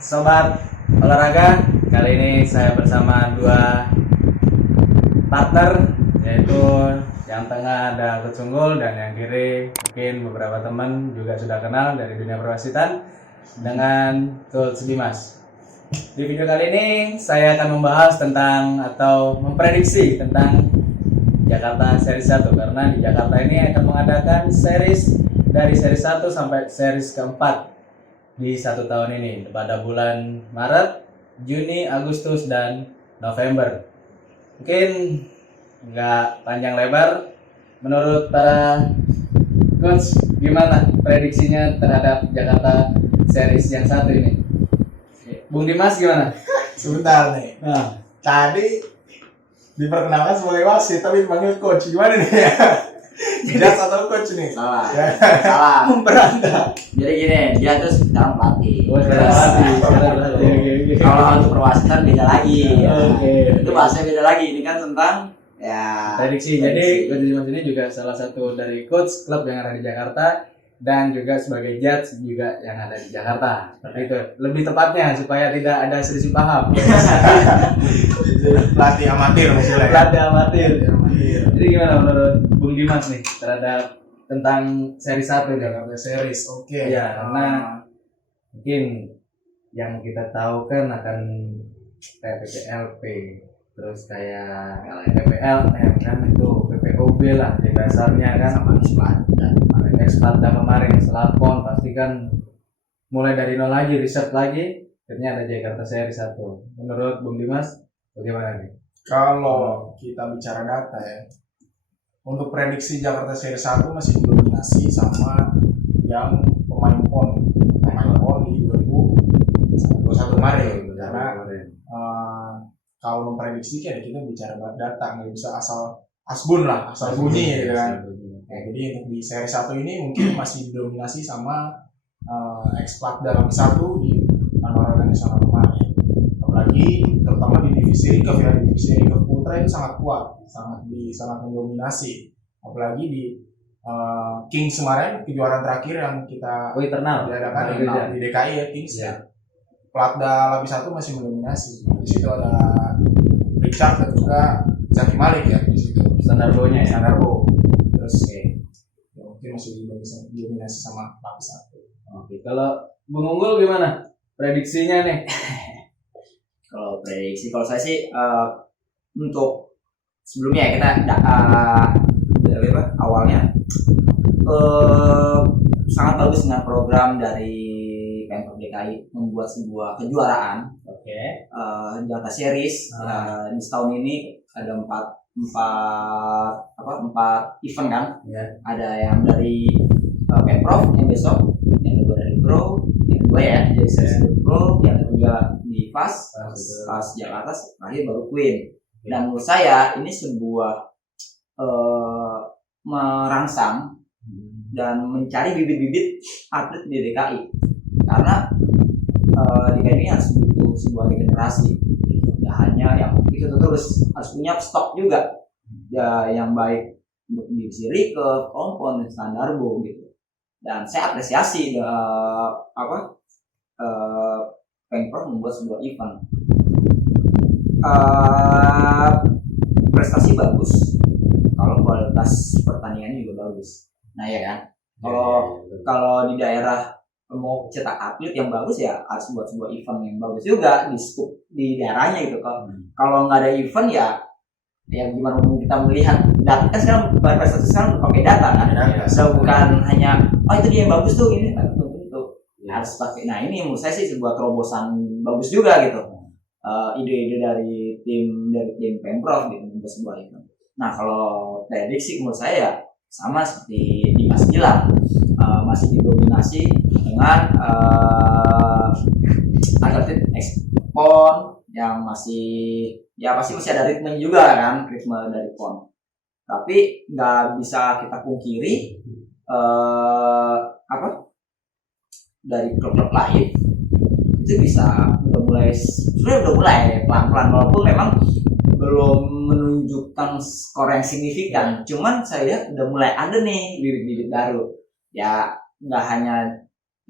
Sobat olahraga, kali ini saya bersama dua partner, yaitu yang tengah ada Coach Unggul dan yang kiri mungkin beberapa teman juga sudah kenal dari dunia perwasitan dengan Coach Dimas. Di video kali ini saya akan membahas tentang atau memprediksi tentang Jakarta Series 1, karena di Jakarta ini akan mengadakan series dari series 1 sampai series keempat di 1 tahun ini pada bulan Maret, Juni, Agustus, dan November. Mungkin nggak panjang lebar, menurut para coach gimana prediksinya terhadap Jakarta Series yang 1 ini? Bung Dimas gimana? Sebentar nih. Nah, Tadi diperkenalkan sebagai wasit tapi dipanggil coach. Gimana nih? Judge atau coach nih? Salah. Ya. Salah. Memberanda. Jadi gini, dia tuh sekarang pelatih. Oke. Kalau untuk perwasitan beda lagi. Oke. Itu bahasa beda lagi. Ini kan tentang ya Prediksi. Jadi Coach Dimas ini juga salah satu dari coach klub yang ada di Jakarta dan juga sebagai judge juga yang ada di Jakarta. Seperti itu. Lebih tepatnya supaya tidak ada selisih paham. Pelatih amatir maksudnya. Pelatih amatir. Jadi gimana menurut Bung Dimas nih terhadap tentang seri 1 Jakarta Series? Oke. Ya, karena mungkin yang kita tahu kan akan kayak PPLP, terus kayak PPLM kan, itu PPOB lah di dasarnya kan, sama Ispat dan Ekspat dan kemarin setelah PON pasti kan mulai dari nol lagi, riset lagi, akhirnya ada Jakarta Series 1. Menurut Bung Dimas bagaimana nih? Kalau kita bicara data ya, untuk prediksi Jakarta Series 1 masih didominasi sama yang pemain PON di 2021 kemarin. Karena kalau memprediksi kan kita bicara data, nggak bisa asal asbun lah, asal bunyi gitu kan. Ya, jadi untuk di seri 1 ini mungkin masih didominasi sama Explat dalam 1 di olahraga nasional kemarin. Apalagi terutama di divisi recurve ya, divisi recurve putra itu sangat kuat, sangat mendominasi. Apalagi di Kings kemarin, kejuaraan terakhir yang kita internal diadakan di DKI ya, Kings. Ya. Platda lapis 1 masih mendominasi. Di situ ada Richard dan juga Zaki Malik ya di situ. Standar Bo-nya ya. Standar Bo. Terus ya, mungkin masih didominasi sama lapis 1. Oke, kalau Bung Unggul gimana prediksinya nih? kalau prediksi, kalau saya sih untuk sebelumnya ya kita awalnya sangat bagus dengan program dari Pemprov DKI membuat sebuah kejuaraan. Oke. Jakarta Series di tahun ini ada empat event kan. Ya. Ada yang dari Pemprov yang besok, yang kedua dari Pro, yang kedua ya jadi Series Pro, yang ketiga di FAS Jakarta, terakhir baru Queen. Dan menurut saya ini sebuah merangsang dan mencari bibit-bibit atlet di DKI, karena DKI ini harus butuh sebuah regenerasi. Tidak hanya yang itu terus, harus punya stok juga ya, yang baik untuk divisi recurve, kompon, dan standar Bo gitu. Dan saya apresiasi Pemprov membuat sebuah event. Prestasi bagus kalau kualitas pertandingannya juga bagus. Nah ya kan, kalau di daerah mau cetak atlet yang bagus ya harus buat sebuah event yang bagus juga di scoop di daerahnya gitu. Kalau nggak ada event ya gimana kita melihat data kan sekarang prestasi sekarang pakai data kan, so bukan hanya itu dia yang bagus tuh ini kan tentu harus pakai. Nah ini menurut saya sih sebuah terobosan bagus juga gitu, ide-ide dari tim Pemprov gitu membuat sebuah event. Nah kalau prediksi menurut saya ya sama seperti Dimas bilang, masih didominasi dengan atlet ekspon yang masih ada ritme juga kan, ritme dari PON. Tapi nggak bisa kita pungkiri dari klub-klub lain itu udah mulai pelan-pelan, walaupun memang belum menunjukkan skor yang signifikan. Cuman saya lihat udah mulai ada nih bibit-bibit baru. Ya nggak hanya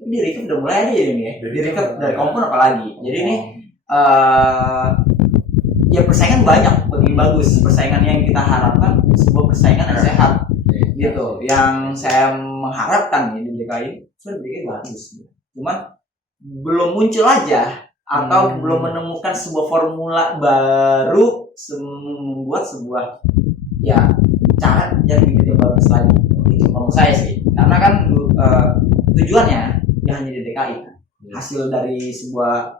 Tapi di recap udah mulai aja ini ya. Di recap dari kompon apalagi. Jadi ini ya persaingan banyak, makin bagus. Persaingan yang kita harapkan sebuah persaingan yang sehat gitu. Yang saya mengharapkan ya di DKI sebenarnya DKI bagus. Cuman belum muncul aja atau belum menemukan sebuah formula baru membuat sebuah ya cara yang lebih bagus lagi. Itu menurut saya sih. Karena kan tujuannya ya hanya di DKI kan. Hasil dari sebuah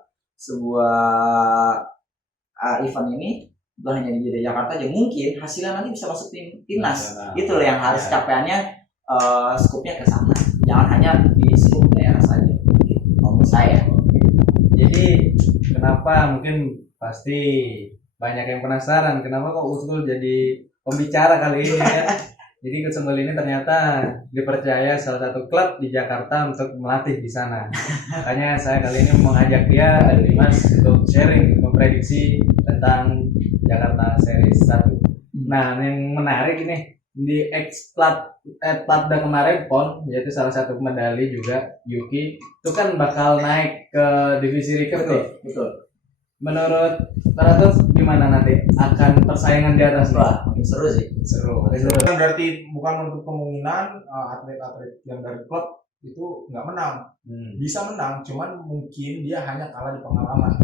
event ini bukan hanya di Jakarta aja, mungkin hasilnya nanti bisa masuk timnas. Gitu loh yang harus capaiannya skupnya ke sana. Jangan hanya di skup daerah saja. Menurut saya. Jadi kenapa mungkin pasti banyak yang penasaran kenapa kok Usul jadi pembicara kali ini ya. Jadi Coach Unggul ini ternyata dipercaya salah satu klub di Jakarta untuk melatih di sana. Makanya saya kali ini mengajak dia Dimas untuk sharing, memprediksi tentang Jakarta Series 1. Nah, yang menarik ini di Platda kemarin PON, yaitu salah satu medali juga Yuki, itu kan bakal naik ke divisi recap nih. Betul. Menurut Taratus gimana nanti akan persaingan di atas? Wah, makin seru sih. Seru. Bukan berarti bukan untuk kemungkinan atlet-atlet yang dari klub itu nggak menang. Bisa menang, cuman mungkin dia hanya kalah di pengalaman.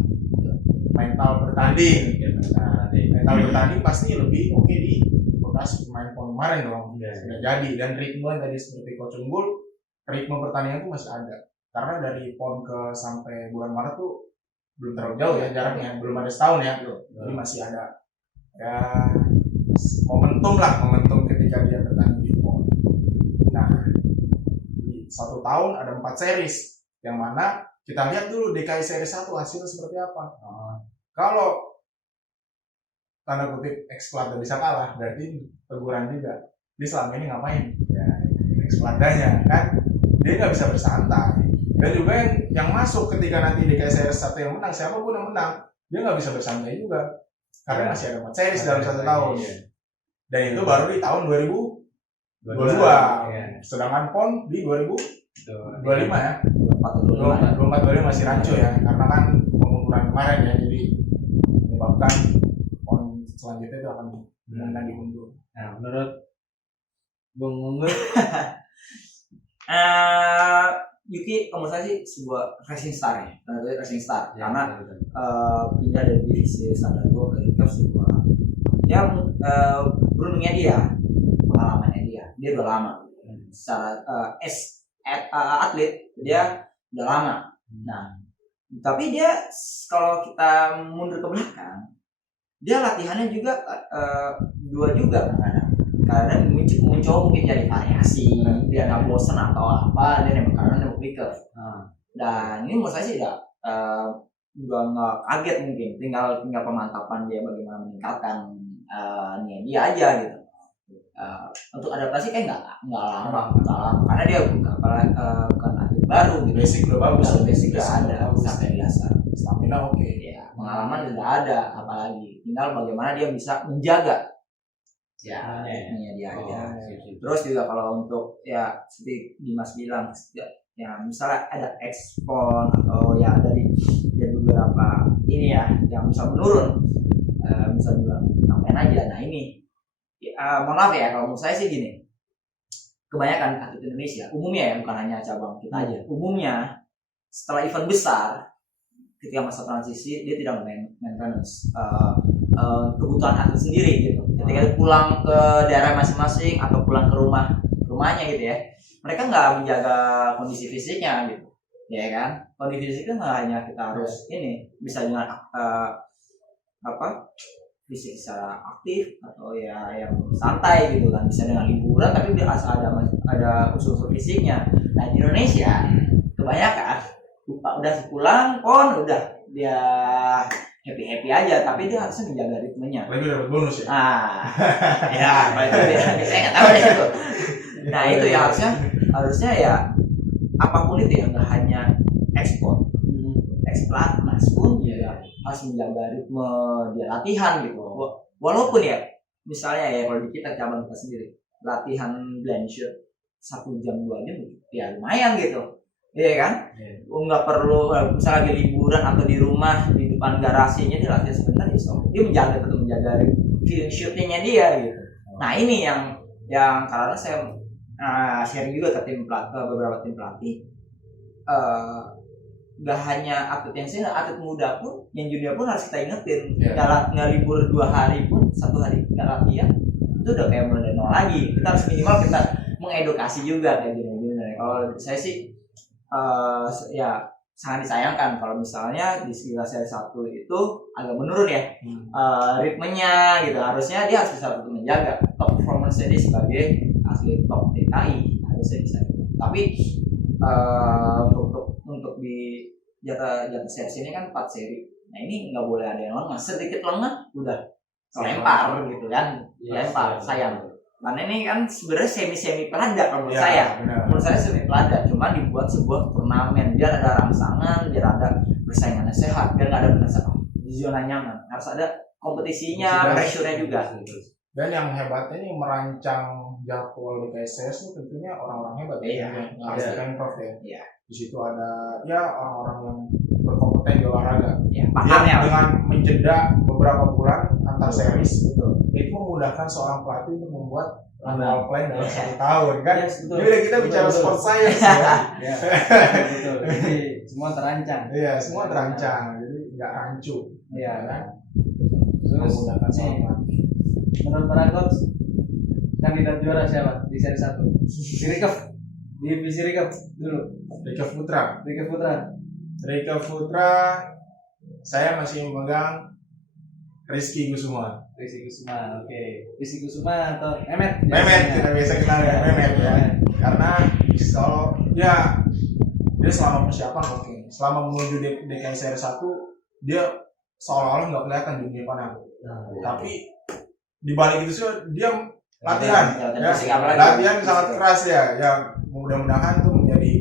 Mental bertanding. Nah, mental bertanding pasti lebih oke di bekas pemain PON kemarin dong. Sudah jadi, dan ritme yang tadi seperti Coach Unggul, ritme pertandingan itu masih ada. Karena dari PON ke sampai bulan Maret tuh belum terlalu jauh ya jaraknya, belum ada setahun ya. Jadi masih ada ya momentum ketika dia bertanding di PON. Nah, di 1 tahun ada 4 series, yang mana kita lihat dulu DKI Series 1 hasilnya seperti apa. Kalau tanda kutip Explat bisa kalah, berarti teguran juga. Dia selama ini ngapain? Ya, Explatnya kan dia nggak bisa bersantai. Dan juga yang masuk ketika nanti DKI Series 1 yang menang, siapapun yang menang, dia nggak bisa bersantai juga. Karena masih ada 4 series dalam 1 tahun. Dan itu baru di tahun 2022. Sedangkan PON di 2025 ya. 24-25 masih rancu ya. Karena kan pengunduran kemarin ya. Jadi menyebabkan PON selanjutnya itu akan diundur. Nah, menurut Bung Unggul Yuki menurut saya sih sebuah racing star ya, racing star ya, karena pindah dari divisi standar gue ke recap sebuah ya beruntungnya dia, pengalamannya dia udah lama secara atlet dia udah lama. Nah, tapi dia kalau kita mundur ke belakang, dia latihannya juga dua juga kadang. Karena muncul mungkin jadi variasi, dia nggak bosan atau apa, dia nembak recurve. Dan ini menurut saya sih udah nggak kaget, mungkin tinggal pemantapan dia bagaimana meningkatkan dia aja gitu. Untuk adaptasi kan nggak lama, karena dia bukan atlet baru gitu. Basic udah bagus, basic udah ada, sampai biasa. Stamina oke. Ya, pengalaman sudah ada, apalagi tinggal bagaimana dia bisa menjaga ya ritmenya dia aja. Terus juga kalau untuk ya seperti Dimas bilang ya misalnya ada ekspon atau ya dari beberapa ini ya yang bisa menurun, bisa bilang ngapain aja. Nah ini mohon maaf ya kalau menurut saya sih gini, kebanyakan atlet Indonesia umumnya ya, bukan hanya cabang kita aja, umumnya setelah event besar ketika masa transisi dia tidak maintenance kebutuhan atlet sendiri gitu. Ketika pulang ke daerah masing-masing atau pulang ke rumahnya gitu ya, mereka nggak menjaga kondisi fisiknya gitu, ya kan? Kondisi fisiknya nggak hanya kita harus ini bisa dengan fisik secara aktif atau ya yang santai gitu kan, bisa dengan liburan tapi ada unsur fisiknya. Nah di Indonesia kebanyakan udah pulang PON udah dia happy aja, tapi dia harusnya menjaga ritmenya. Lagi dapat bonus ya? Ya, itu saya nggak tahu deh itu. Nah itu ya harusnya ya apapun itu ya, nggak hanya ekspor, eksplatnas pun ya harus menjaga ritme dia latihan gitu. Walaupun ya misalnya ya kalau di kita cabang kita sendiri latihan blend shoot 1 jam 2 jam ya lumayan gitu. iya kan? Iya. Nggak perlu misalnya lagi liburan atau di rumah di depan garasinya dia latihan sebentar ya dia tetap menjaga feeling shootingnya dia gitu. Nah ini yang karena saya sharing juga ke beberapa tim pelatih, nggak hanya atlet yang senior, atlet muda pun yang junior pun harus kita ingetin. Nggak libur 2 hari pun 1 hari nggak latihan itu udah kayak mulai dari nol lagi. Kita harus minimal kita mengedukasi juga kayak gini. Kalau saya sih ya sangat disayangkan kalau misalnya di sekitar seri 1 itu agak menurun ya ritmenya gitu. Harusnya dia harus bisa menjaga top performance dia sebagai atlet top DKI, harusnya bisa. Tapi untuk di jatah seri ini kan 4 seri. Nah ini nggak boleh ada yang lengah, sedikit lengah udah lempar gitu kan, lempar sayang. Karena ini kan sebenarnya semi peladak menurut saya. Benar. Menurut saya semi peladak, cuma dibuat sebuah turnamen biar ada rangsangan, biar ada persaingannya sehat, biar nggak ada merasa di zona nyaman. Harus ada kompetisinya, pressure-nya juga. Dan yang hebatnya ini merancang jadwal DKSS itu tentunya orang-orang hebat Iya. harus Pemprov ya. Iya. Di situ ada orang-orang yang berkompeten di olahraga. Ya, Dia pahamnya dengan menjeda beberapa bulan antar series betul. itu memudahkan seorang pelatih untuk membuat Benar. annual plan dalam 1 tahun kan. Yes, betul. Ini udah kita bicara Betul. sport science ya. Ya, betul. Jadi semua terancang. Iya, semua terancang. Jadi nggak rancu. Iya. Kan? Terus Memudahkan seorang nih, pelatih. menurut para coach kandidat juara siapa di seri 1? Di Recap. Di divisi Recap dulu. Rika Putra. Rika Putra saya masih memegang Rizky Kusuma. Rizky Kusuma, oke. Rizky Kusuma atau Mehmet? Mehmet kita biasa kenal ya Mehmet ya. Karena kalau dia selama persiapan oke. Selama menuju DKI seri 1 dia seolah-olah nggak kelihatan di dunia panah. Tapi di balik itu sih dia latihan latihan sangat keras ya. Yang mudah-mudahan tuh menjadi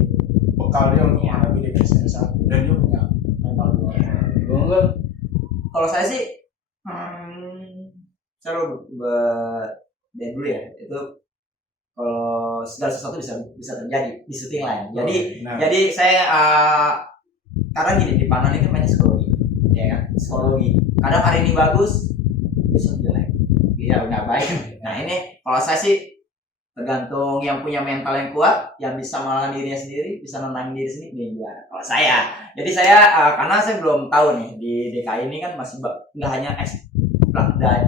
bekal dia untuk menghadapi DKI seri 1 dan dia punya mental juara. Kalau saya sih saya dari dulu ya itu kalau segala sesuatu bisa terjadi di shooting line. Jadi saya karena gini di panah ini banyak psikologi, ya kan? Psikologi. Kadang hari ini bagus, besok jelek. Ya udah baik. Nah ini kalau saya sih tergantung yang punya mental yang kuat, yang bisa melawan dirinya sendiri, bisa nenangin diri sendiri, dia juara. Kalau saya, jadi saya karena saya belum tahu nih di DKI ini kan masih nggak hanya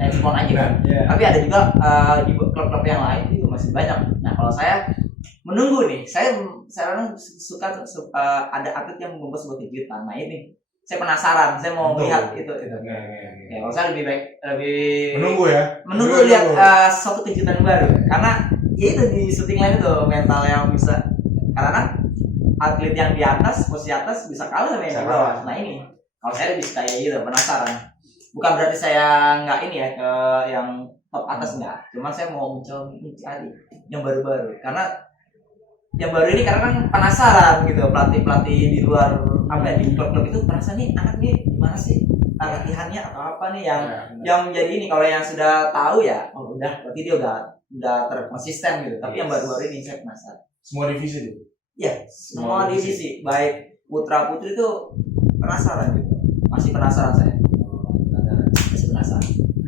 ekspon aja kan, tapi ada juga di klub-klub yang lain itu masih banyak. Nah kalau saya menunggu nih, saya suka ada atlet yang membuat sebuah kejutan. Nah ini saya penasaran, saya mau melihat itu. Ya kalau saya lebih menunggu lihat suatu kejutan baru karena ya itu di shooting line itu mental yang bisa, karena kan atlet yang di atas posisi atas bisa kalah sama yang di bawah. Nah ini kalau saya lebih suka ya gitu, penasaran. Bukan berarti saya nggak ini ya ke yang top atas enggak, cuma saya mau mencoba mencari yang baru-baru karena yang baru ini karena kan penasaran gitu, pelatih di luar di klub-klub itu penasaran nih anak nih gimana sih latihannya atau apa nih yang menjadi ini. Kalau yang sudah tahu ya udah berarti dia udah terkonsisten gitu, tapi yang baru-baru ini saya penasaran. Semua divisi tuh? Iya, semua divisi baik putra putri itu penasaran gitu, masih penasaran saya.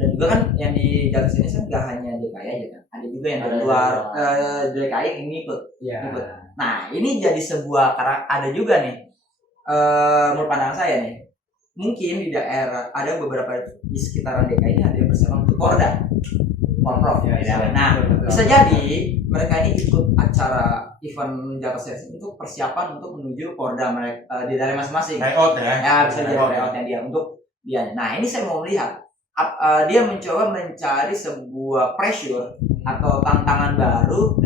Dan juga kan yang di Jakarta sini kan nggak hanya DKI aja kan, ada juga yang dari luar DKI ini ikut. Nah ini jadi sebuah, karena ada juga nih menurut pandangan saya nih, mungkin di daerah ada beberapa di sekitaran DKI ini ada yang persiapan untuk Porprov. Nah bisa jadi mereka ini ikut acara event Jakarta Series untuk persiapan untuk menuju Porda mereka di daerah masing-masing. Tryout ya? Ya bisa jadi tryoutnya dia untuk dia. Nah ini saya mau melihat dia mencoba mencari sebuah pressure atau tantangan baru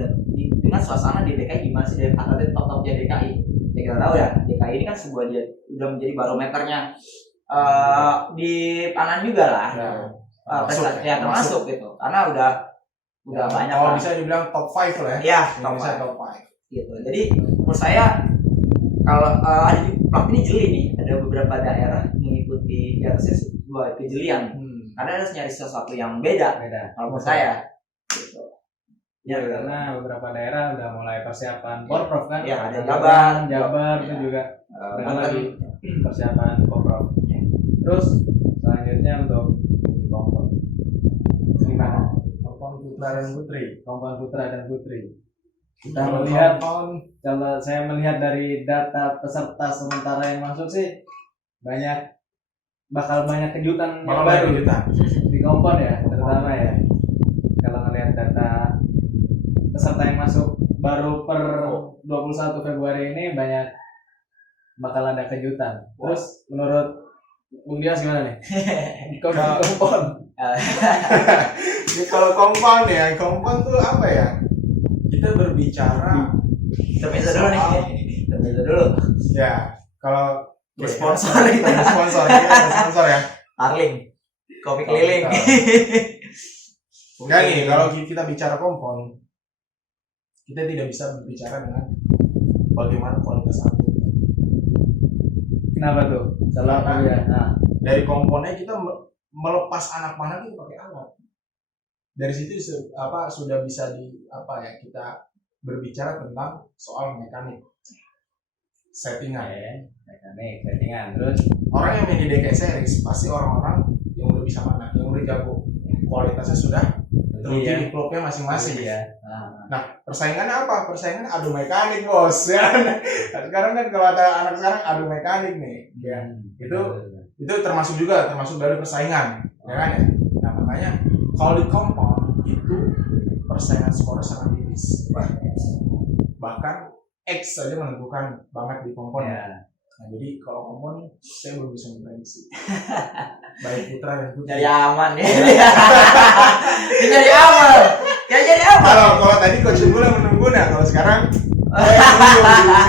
dengan suasana di DKI gimana sih dari atlet top-topnya DKI. Ya kita tahu ya DKI ini kan sebuah dia udah menjadi barometernya di panan juga lah. Prestasinya termasuk gitu. Karena udah banyak. Kalau bisa dibilang top 5 lah ya. Iya, top 5. Gitu. Jadi menurut saya kalau ada pelatih ini jeli nih, ada beberapa daerah mengikuti di atasnya sebuah kejelian. Karena harus nyari sesuatu yang beda. Kalau menurut saya gitu. Ya, karena beberapa daerah udah mulai persiapan Porprov kan. Ya, ada Jabar itu Ya. juga mereka Banten. lagi persiapan Porprov. Terus selanjutnya untuk kompon. Gimana? Kompon putra dan putri. Kompon putra dan putri. Kita Kalau melihat, kompon kalau saya melihat dari data peserta sementara yang masuk sih bakal banyak kejutan yang bakal baru banyak kejutan. di kompon ya, terutama ya. Kalau melihat data peserta yang masuk baru per 21 Februari ini bakal ada kejutan. Terus menurut Bung Dias gimana nih? Kompon. Ini kalau kompon tuh apa ya? Kita berbicara Intermezzo dulu nih. Intermezzo dulu. ya kalau Bersponsor. sponsor ya. Arling. Kopi keliling. Enggak nih, kalau kita bicara kompon, kita tidak bisa berbicara dengan bagaimana kualitas atlet. Kenapa tuh? Salah Karena ya. Nah, dari komponnya kita melepas anak panah itu pakai alat. Dari situ sudah bisa kita berbicara tentang soal mekanik settingan. mekanik, settingan. Terus Orang yang main di DKI Series pasti orang-orang yang udah bisa mana, yang udah jago, kualitasnya sudah teruji di klubnya masing-masing. ya. Nah, persaingannya apa? Persaingan adu mekanik, bos. Ya. Sekarang kan kalau ada anak sekarang adu mekanik nih, ya. Itu termasuk dari persaingan, ya kan ya? Nah, makanya kalau di kompon itu persaingan skornya sangat tipis. Bahkan X saja menentukan banget di kompon. Ya. Nah, jadi kalau kompon saya belum bisa memprediksi. Baik putra dan putri. Jadi aman ya. Jadi aman. Kayak jadi aman. Kalau tadi coach Unggul yang menunggu, nah kalau sekarang di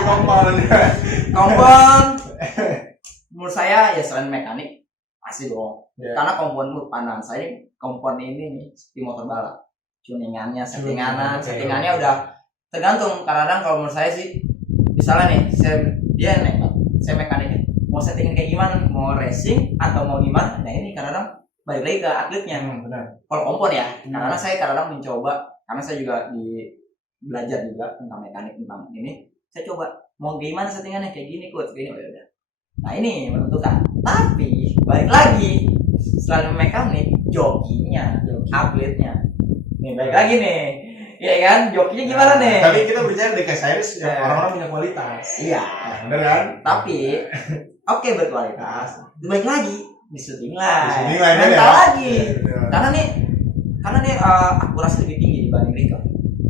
kompon. Kompon menurut saya ya selain mekanik pasti dong. Ya. Karena kompon menurut pandangan saya kompon ini nih seperti motor balap. Tuningannya, settingannya udah tergantung. Kadang-kadang kalau menurut saya sih misalnya nih saya mekaniknya mau settingin kayak gimana nih, mau racing atau mau gimana. Nah ini kadang-kadang balik lagi ke atletnya. Benar. Kalau kompon ya, karena saya kadang-kadang mencoba, karena saya juga belajar juga tentang mekanik tentang ini, saya coba mau gimana settingannya kayak gini coach, kayak gini udah. Nah ini menentukan. Tapi balik lagi selain mekanik, jokinya, atletnya. Nih balik lagi nih, ya kan, jokinya gimana nih? Tapi kita berbicara DKI Series yang orang-orang punya kualitas. Iya. Bener kan? Tapi oke berkualitas, balik lagi di shooting line, ya. lagi. Karena nih akurasi lebih tinggi dibanding Rico.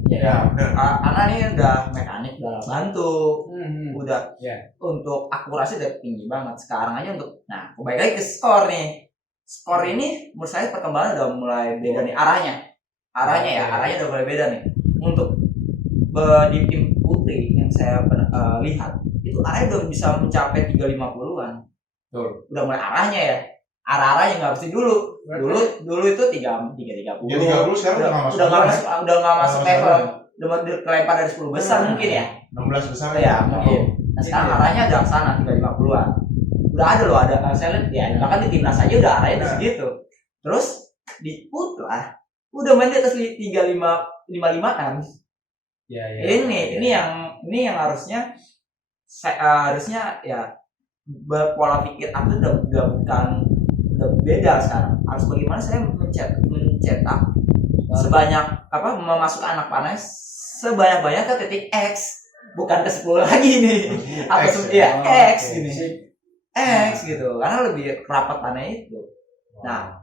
Ya, benar. Karena nih udah mekanik udah bantu, udah Ya. untuk akurasi udah tinggi banget. Sekarang aja nah balik lagi ke skor nih. Skor ini menurut saya perkembangan udah mulai beda nih arahnya udah mulai beda nih. Untuk di tim putri yang saya lihat itu arahnya udah bisa mencapai 350-an. Betul. Udah mulai arahnya ya. Arah-arahnya nggak mesti dulu. Dulu itu 330. 330 sekarang udah nggak masuk level. Udah kelempar dari 10 besar mungkin ya. 16 besar Ya, mungkin. Nah, sekarang arahnya ada ke sana 350-an. Udah ada loh, saya lihat ya, bahkan di timnas aja udah arahnya di segitu. Terus di putra udah main di atas 55-an. Ya. Ini yang harusnya ya pola pikir atlet udah beda sekarang. Harus bagaimana saya mencetak sebanyak memasukkan anak panas sebanyak-banyak ke titik X, bukan ke 10 lagi nih. X gini. X gitu. Karena lebih rapat tanah itu. Nah,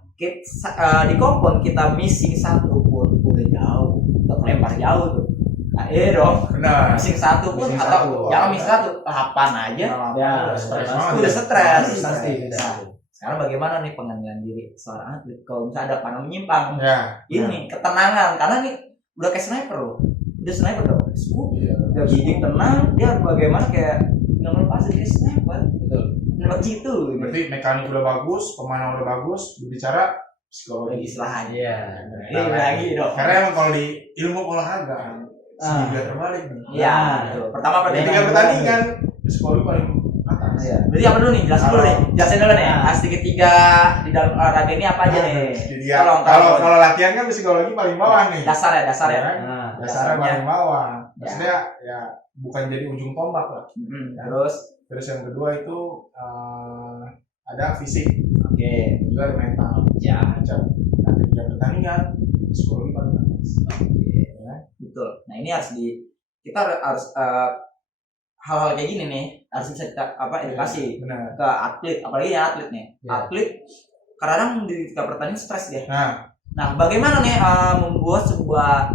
di kompon kita missing satu pun udah jauh, lempar jauh tuh. Nah, iya dong. Benar. Missing satu pun atau jangan missing satu, 8 aja. Ya, Udah stres. Pasti. Sekarang bagaimana nih pengendalian diri seorang atlet kalau misalnya ada panah menyimpang? Ya. Ini ketenangan karena nih udah kayak sniper loh. Udah sniper udah udah bidik tenang, dia bagaimana kayak nggak melepas dia sniper. Betul. Nembak gitu. Berarti mekanik udah bagus, pemain udah bagus, berbicara psikologi. Istilahnya. Iya. Ini lagi dong. Karena emang kalau di ilmu olahraga segitiga terbalik nih. Iya. Pertama Ketika pertandingan psikologi paling atas. Iya. Berarti apa dulu nih? Jelasin dulu nih. Asli ketiga di dalam olahraga ini apa aja nih? Kalau latihan kan psikologi paling bawah nih. Dasar ya. Kan? dasarnya paling bawah. Maksudnya ya bukan jadi ujung tombak lah. Terus yang kedua itu ada fisik, juga mental. Ya. Nah, ketika pertandingan psikologi paling atas. Ya. Betul. Nah ini kita harus hal-hal kayak gini nih harus bisa kita edukasi Benar. ke atlet, apalagi ya atlet nih. Atlet kadang di ketika pertandingan stres dia. Nah bagaimana nih membuat sebuah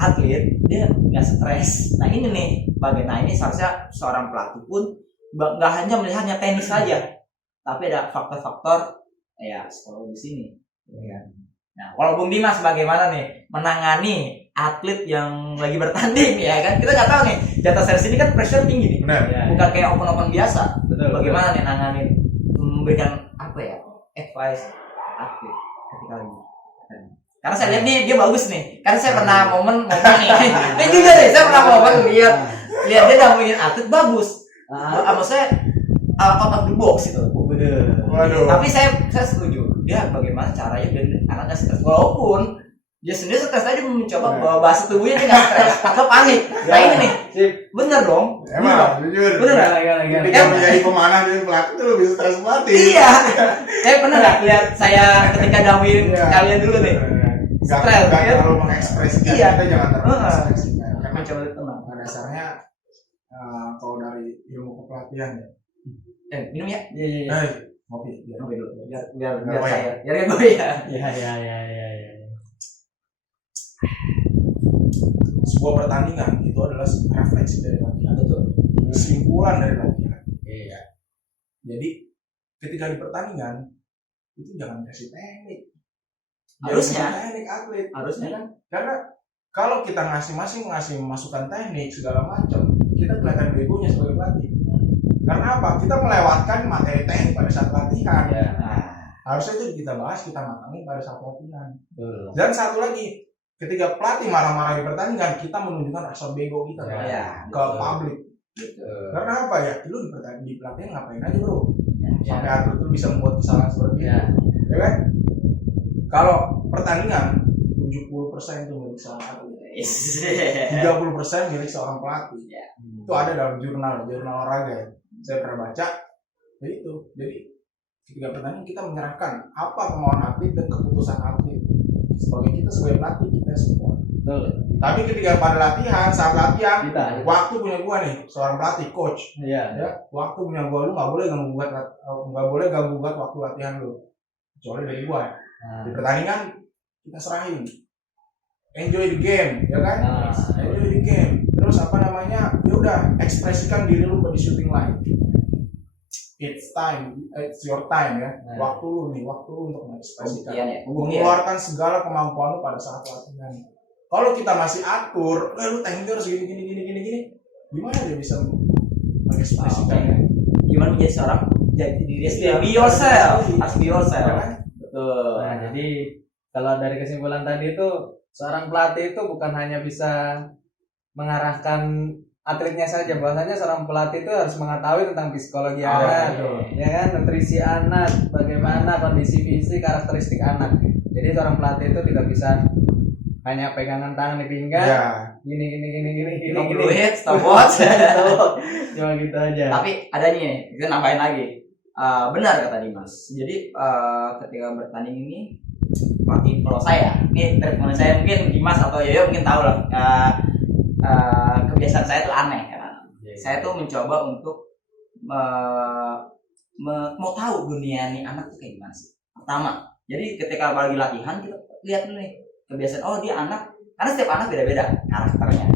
atlet dia nggak stres? Nah ini nih bagaimana ini seharusnya seorang pelatih pun nggak hanya melihatnya tenis saja, tapi ada faktor-faktor ya psikologi di sini. Ya. Nah kalau Bung Dimas bagaimana nih menangani atlet yang lagi bertanding ya kan, kita nggak tahu nih jatah series ini kan pressure tinggi nih. Benar. Bukan kayak open biasa. Betul. Bagaimana nih nanganin, memberikan advice atlet ketika lagi. Karena saya lihat nih dia bagus nih. Karena saya pernah momen nih. Ini juga deh saya pernah momen lihat dia dampingin atlet bagus. Maksudnya out of the box itu. Waduh. Tapi saya setuju. Dia bagaimana caranya biar anaknya stres, walaupun dia sendiri stres aja mencoba bawa bahasa tubuhnya dia nggak stres atau panik. Nah ini nih, bener dong. Emang jujur. Bener nggak? Ketika menjadi pemanah dan pelatih itu lebih stres pelatih. Iya. Saya pernah nggak lihat saya ketika dampingin kalian dulu nih. Stres. Gak terlalu mengekspresikan. Kita jangan terlalu mengekspresikan. Karena coba tenang. dasarnya kalau dari ilmu kepelatihan ya. Minum ya. Ngopi. Ngopi dulu. Biar Nggak saya. Biar gue ya. Iya. Sebuah pertandingan itu adalah refleksi dari latihan. Betul. Kesimpulan dari latihan. Iya. Jadi ketika di pertandingan itu jangan kasih teknik. Harusnya. Teknik atlet. Harusnya kan. Karena kalau kita ngasih masukan teknik segala macam, kita kelihatan begonya sebagai pelatih. Karena apa? Kita melewatkan materi teknik pada saat latihan. Ya. Harusnya itu kita bahas, kita matangin pada saat latihan. Betul. Dan satu lagi, ketika pelatih marah-marah di pertandingan, kita menunjukkan rasa bego kita ke publik. Karena apa ya? Lu di pelatihan ngapain aja bro? Sampai atlet lu bisa membuat kesalahan seperti itu. Ya kan? Kalau pertandingan 70% itu milik seorang atlet, 30% milik seorang pelatih. Itu ada dalam jurnal olahraga ya. Saya pernah baca. Jadi ketika pertandingan kita menyerahkan apa kemauan atlet dan keputusan atlet. Sebagai pelatih kita semua. Betul. Tapi ketika saat latihan, Kita. waktu punya gua nih, seorang pelatih, coach. Iya. Ya, waktu punya gua, lu nggak boleh ganggu gugat waktu latihan lu. Kecuali dari gua. Di pertandingan kita serahin. Enjoy the game, ya kan? Enjoy the game. Terus Ya udah, ekspresikan diri lu di shooting line. It's your time ya. Waktu lu untuk mengekspresikan. Mengeluarkan segala kemampuan lu pada saat latihan. Kalau kita masih atur, lu tekniknya harus gini. Gimana dia bisa mengekspresikannya? Gimana menjadi seorang diri sendiri? Be yourself. Harus be yourself. Betul. Nah, jadi kalau dari kesimpulan tadi itu seorang pelatih itu bukan hanya bisa mengarahkan atletnya saja, bahwasanya seorang pelatih itu harus mengetahui tentang psikologi anak, ya kan, nutrisi anak, bagaimana kondisi fisik, karakteristik anak. Jadi seorang pelatih itu tidak bisa hanya pegangan tangan di pinggang, gini, duit, stopwatch, cuma gitu aja. Tapi ada nih, kita nambahin lagi. Benar kata Dimas. Jadi ketika bertanding ini, kalau saya, ini treatment saya mungkin Dimas atau Yoyo mungkin tahu lah. Kebiasaan saya tuh aneh kan. Saya tuh mencoba untuk mau tahu dunia nih anak tuh kayak gimana sih. Pertama, jadi ketika lagi latihan kita lihat dulu nih kebiasaan. Dia anak, karena setiap anak beda-beda karakternya.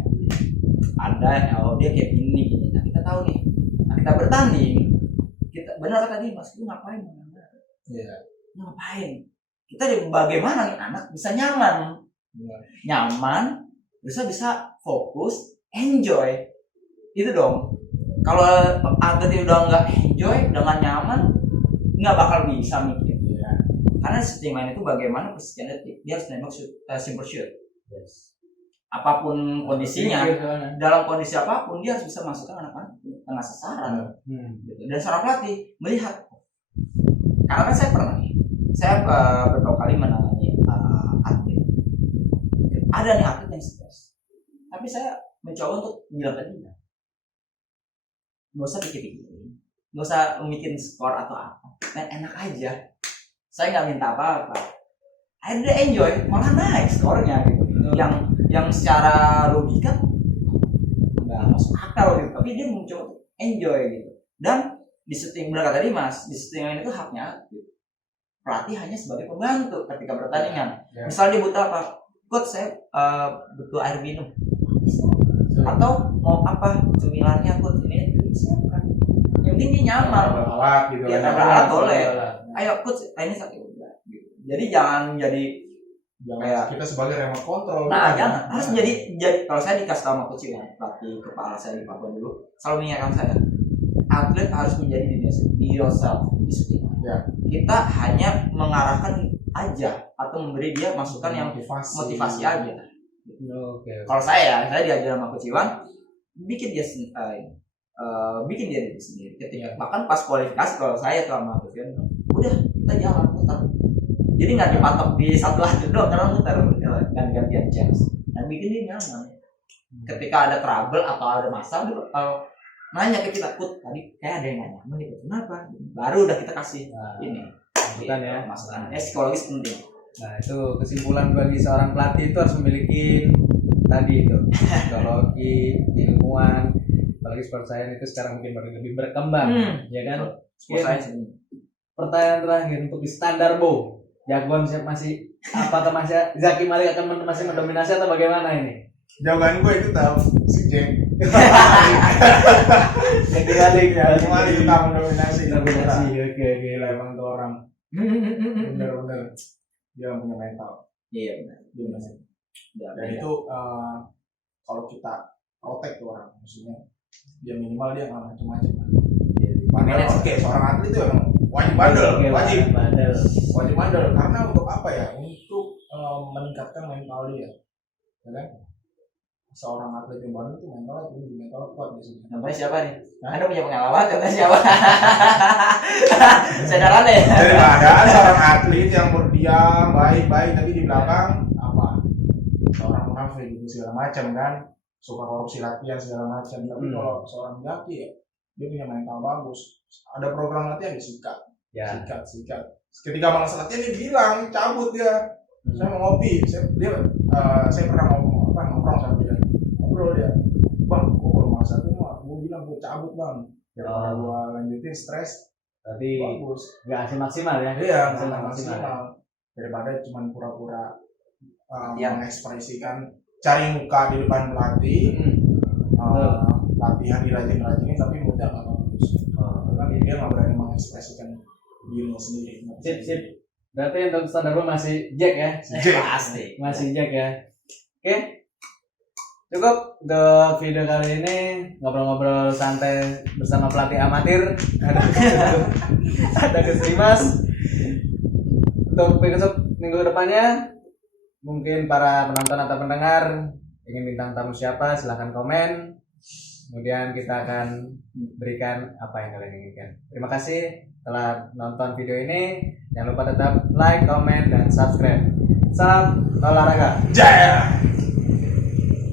Ada dia kayak gini. Nah kita tahu nih. Nah kita bertanding, kita benar kata Dimas, lu ngapain? Ngapain? Kita bagaimana nih anak bisa nyaman, bisa fokus, enjoy, itu dong. Kalau atlet udah nggak enjoy, udah nggak nyaman, nggak bakal bisa mikir. Karena shooting line itu bagaimana posisinya dia harus nembak simple shoot. Apapun kondisinya, dalam kondisi apapun dia harus bisa masukkan anak-anak tengah sasaran. Gitu. Dan seorang pelatih melihat, karena kan saya pernah nih, saya beberapa kali menangani atlet. Ada nih atlet yang stres. Tapi saya mencoba untuk bilang ke dia, nggak usah pikir-pikirin, nggak usah mikirin skor atau apa, enak aja. Saya nggak minta apa-apa. Akhirnya enjoy, malah naik skornya gitu. Yang secara logika nggak masuk akal gitu, tapi dia mencoba enjoy gitu. Dan di setting benar kata Dimas, di settingan itu haknya gitu. Pelatih hanya sebagai pembantu ketika pertandingan. Ya. Misalnya dia butuh apa, coach saya butuh air minum, atau mau apa cemilannya coach ini disiapkan. Yang penting dia nyaman. alat gitu. Dia tambah alat boleh. Ayo coach, ini sakit udah. Gitu. Jadi jangan jadi kayak kita sebagai remote control. nah jangan harus jadi kalau saya dikasih tahu sama coach ya, pelatih kepala saya di Papua dulu selalu mengingatkan saya, atlet harus menjadi diri sendiri, be yourself di syuting. Ya. Kita hanya mengarahkan aja atau memberi dia masukan yang motivasi aja. Oke. Kalau saya diajar sama Coach Iwan, bikin dia bikin dia diri sendiri. Ketika bahkan pas kualifikasi kalau saya tuh sama Coach Iwan, udah kita jalan putar. Jadi nggak dipatok di satu atlet doang karena muter ganti-gantian chance. Dan bikin dia nyaman. Ketika ada trouble atau ada masalah, kalau nanya ke kita, Kut, tadi kayak ada yang nggak nyaman itu, kenapa? Baru udah kita kasih ini. Masukan ya. Masukan. Psikologis penting. Nah itu kesimpulan bagi seorang pelatih itu harus memiliki tadi itu psikologi, ilmuwan, apalagi sport science itu sekarang mungkin baru lebih berkembang, ya kan? Sport science ini. Pertanyaan terakhir untuk di standar Bo, jagoan siap masih apakah masih Zaki Malik akan masih mendominasi atau bagaimana ini? Jawaban gue itu tahu si Jack. Zaki Malik ya, Zaki Malik tetap mendominasi. Oke. Gila emang tuh orang. Bener-bener dia punya mental. Iya benar. Dan itu kalau kita protek tuh orang, maksudnya dia minimal dia nggak macam-macam. Padahal oke, seorang atlet itu emang wajib bandel, wajib bandel. Karena untuk apa ya? Untuk meningkatkan mental dia, ya kan? Seorang atlet yang bandel itu mental kuat di sini. Namanya siapa nih? Anda punya pengalaman? Contohnya siapa? Saudara deh. Daripada seorang atlet yang berdiam baik-baik tapi di belakang apa? Seorang munafik gitu segala macam kan, suka korupsi latihan segala macam. Tapi kalau seorang Zaki ya, dia punya mental bagus. Ada program latihan disikat, sikat. Ketika malas latihan dia bilang cabut dia. Saya mau ngopi, saya pernah nongkrong sama dia, ngobrol dia, bang, kok kalau malas latihan mah, gue bilang gue cabut bang. Daripada gue lanjutin stres, berarti bagus. nggak hasil maksimal ya? Iya, hasil maksimal. Daripada cuma pura-pura mengekspresikan cari muka di depan pelatih, latihan dirajin-rajinin tapi mudah nggak bagus. Karena dia nggak berani mengekspresikan dirinya sendiri. Sip. Berarti untuk standar masih Jack ya? Pasti. Masih Jack ya. Oke. Cukup untuk video kali ini ngobrol-ngobrol santai bersama pelatih amatir. Ada Coach Dimas. Untuk minggu depannya mungkin para penonton atau pendengar ingin bintang tamu siapa silahkan komen. Kemudian kita akan berikan apa yang kalian inginkan. Terima kasih telah nonton video ini. Jangan lupa tetap like, comment, dan subscribe. Salam olahraga. Jaya!